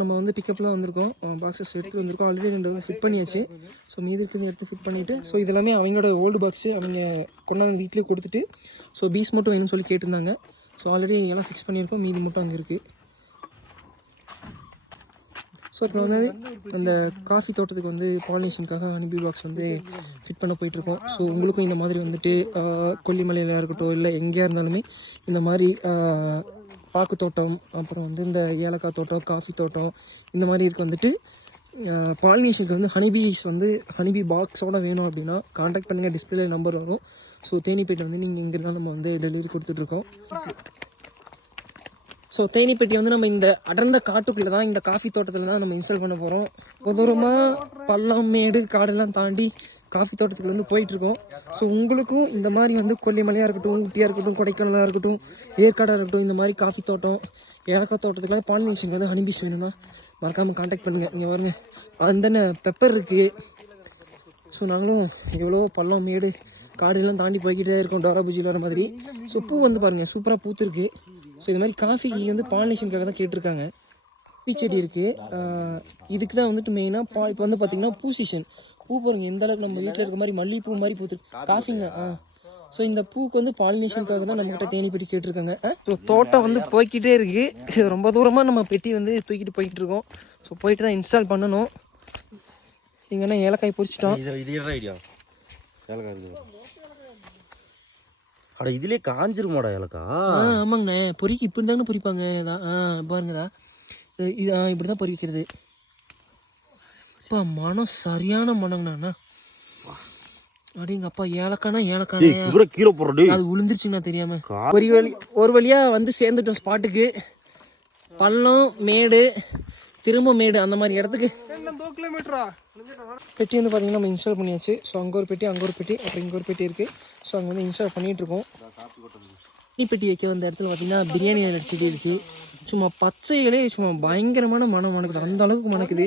நம்ம வந்து பிக்கப்பில் தான் வந்திருக்கோம், பாக்ஸஸ் எடுத்துகிட்டு வந்திருக்கோம். ஆல்ரெடி 2 வந்து ஃபிட் பண்ணியாச்சு. ஸோ மீதி இருக்கிறது எடுத்து ஃபிட் பண்ணிவிட்டு, ஸோ இதெல்லாமே அவங்களோட ஓல்டு பாக்ஸு அவங்க கொண்டாந்து வீட்டிலே கொடுத்துட்டு, ஸோ பீஸ் மட்டும் வேணும்னு சொல்லி கேட்டிருந்தாங்க. ஸோ ஆல்ரெடி எல்லாம் ஃபிக்ஸ் பண்ணியிருக்கோம், மீதி மட்டும் அங்கே இருக்குது. ஸோ இப்போ வந்து அந்த காஃபி தோட்டத்துக்கு வந்து பாலினேஷனுக்காக ஹனிபி பாக்ஸ் வந்து ஃபிட் பண்ண போயிட்டுருக்கோம். ஸோ உங்களுக்கும் இந்த மாதிரி வந்துட்டு கொல்லிமலையில் இருக்கட்டும், இல்லை எங்கேயா இருந்தாலுமே இந்த மாதிரி பாக்கு தோட்டம், அப்புறம் வந்து இந்த ஏலக்காய் தோட்டம், காஃபி தோட்டம், இந்த மாதிரி இதுக்கு வந்துட்டு பாலினேஷனுக்கு வந்து ஹனிபீஸ் வந்து ஹனிபி பாக்ஸோட வேணும் அப்படின்னா கான்டாக்ட் பண்ணுங்கள், டிஸ்பிளே நம்பர் வரும். ஸோ தேனிப்பேட்டை வந்து நீங்கள் இங்கே இருந்தால் நம்ம வந்து டெலிவரி கொடுத்துட்ருக்கோம். ஸோ தேனிப்பேட்டி வந்து நம்ம இந்த அடர்ந்த காட்டுக்குள்ளே தான், இந்த காஃபி தோட்டத்தில் தான் நம்ம இன்ஸ்டால் பண்ண போகிறோம். தூரமாக பள்ளம் மேடு காடெல்லாம் தாண்டி காஃபி தோட்டத்துக்குள்ள வந்து போயிட்டுருக்கோம். ஸோ உங்களுக்கும் இந்த மாதிரி வந்து கொல்லிமலையாக இருக்கட்டும், ஊட்டியாக இருக்கட்டும், கொடைக்கானலாக இருக்கட்டும், ஏற்காடாக இருக்கட்டும், இந்த மாதிரி காஃபி தோட்டம், ஏலக்காய் தோட்டத்துக்குலாம் பாலினேஷன் வந்து ஹனிபீஸ் வேணும்னா மறக்காமல் கான்டாக்ட் பண்ணுங்கள். இங்கே பாருங்க அந்த பெப்பர் இருக்குது. ஸோ நாங்களும் எவ்வளோ பள்ளம் மேடு காடெல்லாம் தாண்டி போய்கிட்டே இருக்கோம், டோரா பூஜி விளாட மாதிரி. ஸோ பூ வந்து பாருங்கள் சூப்பராக பூத்துருக்கு. ஸோ இது மாதிரி காஃபிக்கு வந்து பாலினேஷனுக்காக தான் கேட்டிருக்காங்க. பூ செடி இருக்குது, இதுக்கு தான் வந்துட்டு மெயினாக இப்போ வந்து பார்த்திங்கன்னா பூ சீசன். பூ பாருங்க எந்த அளவுக்கு நம்ம வீட்டில் இருக்க மாதிரி மல்லிகைப்பூ மாதிரி பூத்துருக்கு காஃபிங்க. ஸோ இந்த பூக்கு வந்து பாலினேஷனுக்காக தான் நம்மகிட்ட தேனி பெட்டி கேட்டிருக்காங்க. ஸோ தோட்டம் வந்து போய்கிட்டே இருக்குது, ரொம்ப தூரமாக நம்ம பெட்டி வந்து தூக்கிட்டு போய்கிட்டு இருக்கோம். ஸோ போயிட்டு தான் இன்ஸ்டால் பண்ணணும். இங்கன்னா ஏலக்காய் பொரிச்சிட்டோம். அட இதுலயே காஞ்சிருமாடா ஏலக்கா? ஆமாங்கண்ணே, பொறிக்கு இப்படி தாங்க பொறிப்பாங்க. பாருங்கடா, இது இப்படி தான் பொறிக்கிறது. இப்போ மனம் சரியான மனங்கண்ணா. அப்படிங்க அப்பா, ஏலக்கானா ஏலக்காய் கீழே போடுறது அது விழுந்துருச்சுங்கண்ணா தெரியாம. ஒரு வழியா வந்து சேர்ந்துட்டோம் ஸ்பாட்டுக்கு. பள்ளம் மேடு திரும்ப மேடு அந்த மாதிரி இடத்துக்கு 2 கிலோமீட்டரா பெட்டி வந்து பார்த்தீங்கன்னா நம்ம இன்ஸ்டால் பண்ணியாச்சு. ஸோ அங்கே ஒரு பெட்டி, அங்கே ஒரு பெட்டி, அப்புறம் இங்கே ஒரு பெட்டி இருக்குது. ஸோ அங்கே வந்து இன்ஸ்டால் பண்ணிகிட்ருக்கோம். பெட்டி வைக்க வந்த இடத்துல பார்த்தீங்கன்னா பிரியாணி செடி இருக்குது. சும்மா பச்சைகளே சும்மா பயங்கரமான மனம் மணக்குது, அந்த அளவுக்கு மணக்குது.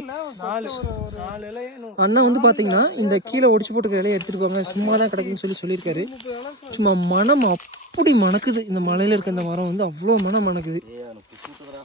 அண்ணா வந்து பார்த்தீங்கன்னா இந்த கீழே ஒடிச்சு போட்டுக்கிற இலையை எடுத்துகிட்டு போங்க, சும்மா தான் கிடைக்குன்னு சொல்லியிருக்காரு. சும்மா மனம் அப்படி மணக்குது. இந்த மலையில் இருக்க இந்த மரம் வந்து அவ்வளோ மனம் மணக்குது.